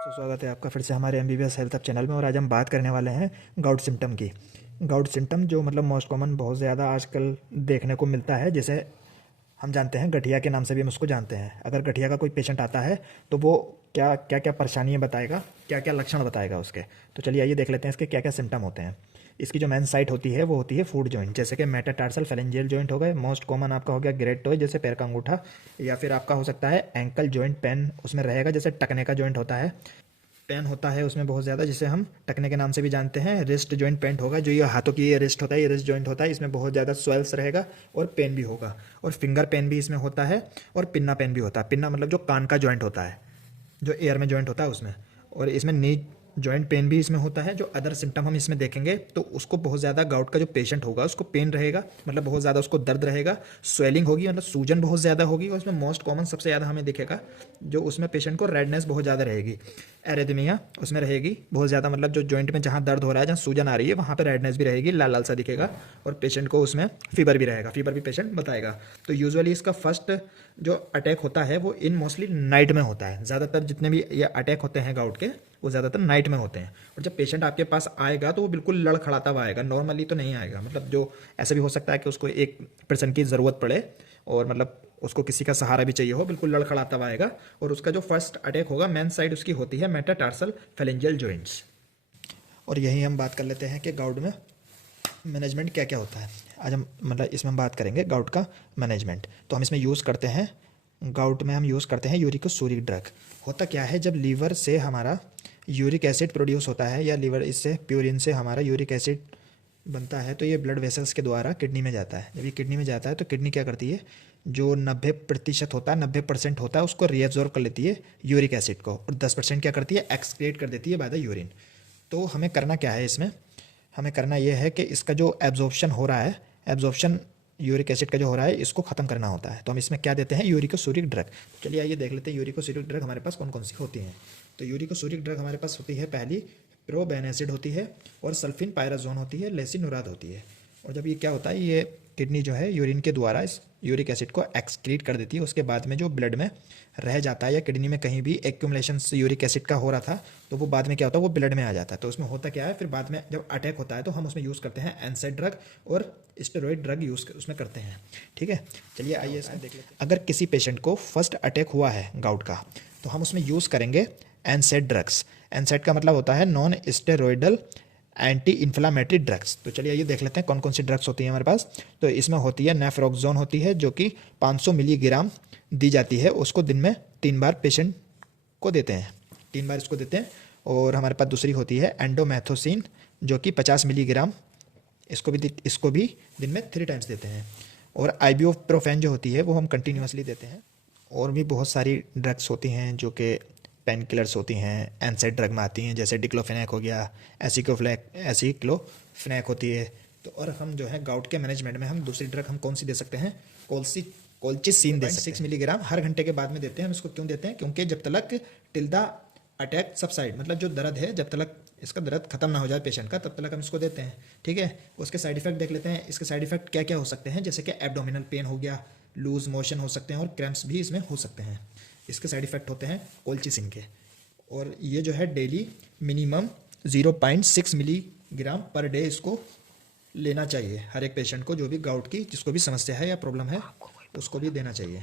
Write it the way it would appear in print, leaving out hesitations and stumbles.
स्वागत है आपका फिर से हमारे एमबीबीएस हेल्थ हब चैनल में। और आज हम बात करने वाले हैं गाउट सिम्टम की। गाउट सिम्टम जो मतलब मोस्ट कॉमन बहुत ज़्यादा आजकल देखने को मिलता है, जैसे हम जानते हैं गठिया के नाम से भी हम उसको जानते हैं। अगर गठिया का कोई पेशेंट आता है तो वो क्या क्या क्या परेशानियाँ बताएगा, क्या क्या लक्षण बताएगा उसके। तो चलिए आइए देख लेते हैं इसके क्या क्या सिम्टम होते हैं। इसकी जो मेन साइट होती है वो होती है फूट जॉइंट, जैसे कि मेटाटार्सल फेरेंजियल जॉइंट हो गए। मोस्ट कॉमन आपका हो गया ग्रेट टोय, जैसे पैर का अंगूठा, या फिर आपका हो सकता है एंकल जॉइंट पेन उसमें रहेगा, जैसे टकने का जॉइंट होता है, पेन होता है उसमें बहुत ज़्यादा, जिसे हम टकने के नाम से भी जानते हैं। रिस्ट जॉइंट पेन होगा, जो ये हाथों की ये रिस्ट होता है, ये रिस्ट जॉइंट होता है, इसमें बहुत ज़्यादा स्वेल्स रहेगा और पेन भी होगा। और फिंगर पेन भी इसमें होता है और पिन्ना पेन भी होता है। पिन्ना मतलब जो कान का जॉइंट होता है, जो एयर में जॉइंट होता है उसमें। और इसमें नी जॉइंट पेन भी इसमें होता है। जो अदर सिम्टम हम इसमें देखेंगे तो उसको बहुत ज़्यादा गाउट का जो पेशेंट होगा उसको पेन रहेगा, मतलब बहुत ज़्यादा उसको दर्द रहेगा, स्वेलिंग होगी, मतलब सूजन बहुत ज़्यादा होगी। और उसमें मोस्ट कॉमन सबसे ज़्यादा हमें दिखेगा जो उसमें पेशेंट को रेडनेस बहुत ज़्यादा रहेगी, एरिथमिया उसमें रहेगी बहुत ज़्यादा, मतलब जो जॉइंट में जहाँ दर्द हो रहा है, जहाँ सूजन आ रही है वहाँ पर रेडनेस भी रहेगी, लाल लाल सा दिखेगा। और पेशेंट को उसमें फीवर भी रहेगा, फीवर भी पेशेंट बताएगा। तो यूजुअली इसका फर्स्ट जो अटैक होता है वो इन मोस्टली नाइट में होता है। ज़्यादातर जितने भी ये अटैक होते हैं गाउट के वो ज़्यादातर नाइट में होते हैं। और जब पेशेंट आपके पास आएगा तो वो बिल्कुल लड़खड़ाता हुआ आएगा, नॉर्मली तो नहीं आएगा। मतलब जो ऐसा भी हो सकता है कि उसको एक पर्सन की ज़रूरत पड़े और मतलब उसको किसी का सहारा भी चाहिए हो, बिल्कुल लड़खड़ाता हुआ आएगा। और उसका जो फर्स्ट अटैक होगा मेन साइड उसकी होती है मेटाटार्सल फेरेंजियल जॉइंट्स। और यही हम बात कर लेते हैं कि गाउट में मैनेजमेंट क्या क्या होता है। आज हम मतलब इसमें हम बात करेंगे गाउट का मैनेजमेंट। तो हम इसमें यूज़ करते हैं, गाउट में हम यूज़ करते हैं यूरिकोसूरिक ड्रग। होता क्या है, जब लीवर से हमारा यूरिक एसिड प्रोड्यूस होता है या लीवर इससे प्यूरिन से हमारा यूरिक एसिड बनता है, तो ये ब्लड वेसल्स के द्वारा किडनी में जाता है। जब ये किडनी में जाता है तो किडनी क्या करती है, जो 90% होता है, 90% होता है, उसको रीएब्जॉर्ब कर लेती है यूरिक एसिड को, और 10% क्या करती है, एक्सक्रीट कर देती है बाय द यूरिन। तो हमें करना क्या है इसमें, हमें करना ये है कि इसका जो एब्जॉर्प्शन हो रहा है, एब्जॉर्प्शन यूरिक एसिड का जो हो रहा है, इसको खत्म करना होता है। तो हम इसमें क्या देते हैं, यूरिकोसूरिक ड्रग। चलिए आइए देख लेते हैं यूरिकोसूरिक ड्रग हमारे पास कौन कौन सी होती हैं। तो यूरिकोसूरिक ड्रग हमारे पास होती है, पहली प्रोबेनेसिड होती है, और सल्फिन पायराजोन होती है, लेसिनुराद होती है। और जब ये क्या होता है, ये किडनी जो है यूरिन के द्वारा इस यूरिक एसिड को एक्सक्रीट कर देती है। उसके बाद में जो ब्लड में रह जाता है या किडनी में कहीं भी एक्यूमुलेशन यूरिक एसिड का हो रहा था, तो वो बाद में क्या होता है, वो ब्लड में आ जाता है। तो उसमें होता क्या है, फिर बाद में जब अटैक होता है तो हम उसमें यूज़ करते हैं एनसाइड ड्रग और स्टेरॉइड ड्रग यूज़ उसमें करते हैं। ठीक है, चलिए आइए इसमें देख लेते हैं। अगर किसी पेशेंट को फर्स्ट अटैक हुआ है गाउट का, तो हम उसमें यूज़ करेंगे एनसाइड ड्रग्स। एनसाइड का मतलब होता है non steroidal anti inflammatory drugs. तो चलिए ये देख लेते हैं कौन कौन सी ड्रग्स होती है हमारे पास। तो इसमें होती है नेफ्रोक्सोन होती है, जो कि 500 मिलीग्राम दी जाती है, उसको दिन में 3 बार पेशेंट को देते हैं, 3 बार इसको देते हैं। और हमारे पास दूसरी होती है एंडोमेथोसिन, जो कि 50 मिलीग्राम, इसको भी दिन में 3 टाइम्स देते हैं। और आइब्यूप्रोफेन जो होती है वो हम कंटिन्यूसली देते हैं। और भी बहुत सारी ड्रग्स होती हैं जो कि पेन किलर्स होती हैं, एनसाइड ड्रग में आती हैं, जैसे डिक्लोफेनेक हो गया, एसिक्लोफेनेक होती है। तो और हम जो है गाउट के मैनेजमेंट में हम दूसरी ड्रग हम कौन सी दे सकते हैं, कोल्चिसिन दे सकते हैं। 6 मिलीग्राम हर घंटे के बाद में देते हैं। हम इसको क्यों देते हैं, क्योंकि जब तक टिल द अटैक सबसाइड, मतलब जो दर्द है जब तक इसका दर्द खत्म ना हो जाए पेशेंट का, तब तक हम इसको देते हैं। ठीक है, उसके साइड इफेक्ट देख लेते हैं। इसके साइड इफेक्ट क्या क्या हो सकते हैं, जैसे कि एब्डोमिनल पेन हो गया, लूज मोशन हो सकते हैं, और क्रैम्प्स भी इसमें हो सकते हैं। इसके साइड इफेक्ट होते हैं कोल्चिसिन के। और ये जो है daily minimum 0.6 milligram per day इसको लेना चाहिए हर एक पेशेंट को, जो भी गाउट की जिसको भी समस्या है या प्रॉब्लम है उसको भी देना चाहिए।